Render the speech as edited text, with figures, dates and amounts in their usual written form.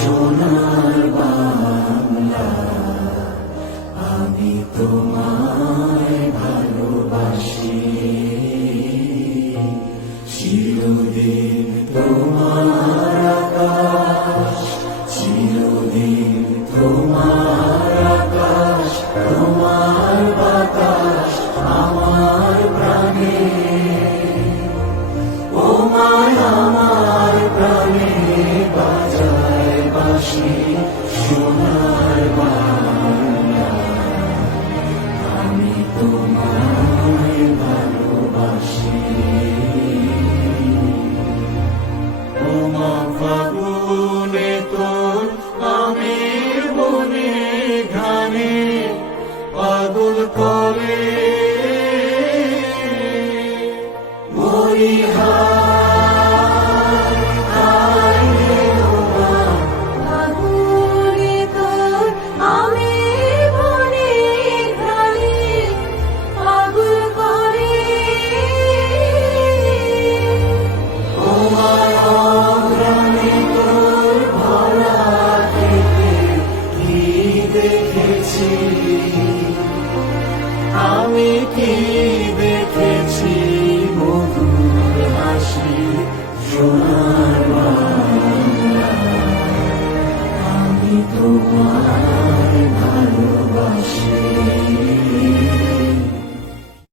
সোনার বাংলা, আমি তোমায় ভালোবাসি। চিরদিন তোমার আকাশ, চিরদিন তোমার আকাশ, তোমার বাতাস আমার প্রাণে, ও মায় আমার প্রাণে বাজায় বাঁশি। সোনার বাংলা, আমি তোমায় ভালোবাসি। ও মা ফাগুনে তোর আমের বনে ঘানে পাগল করে মরি ফাগুনে তোর আমের বনে ঘ্রাণে পাগল করে। ও অগ্রামে তোর ভরা খেতে কি দেখেছি, আমি কি দেখেছি।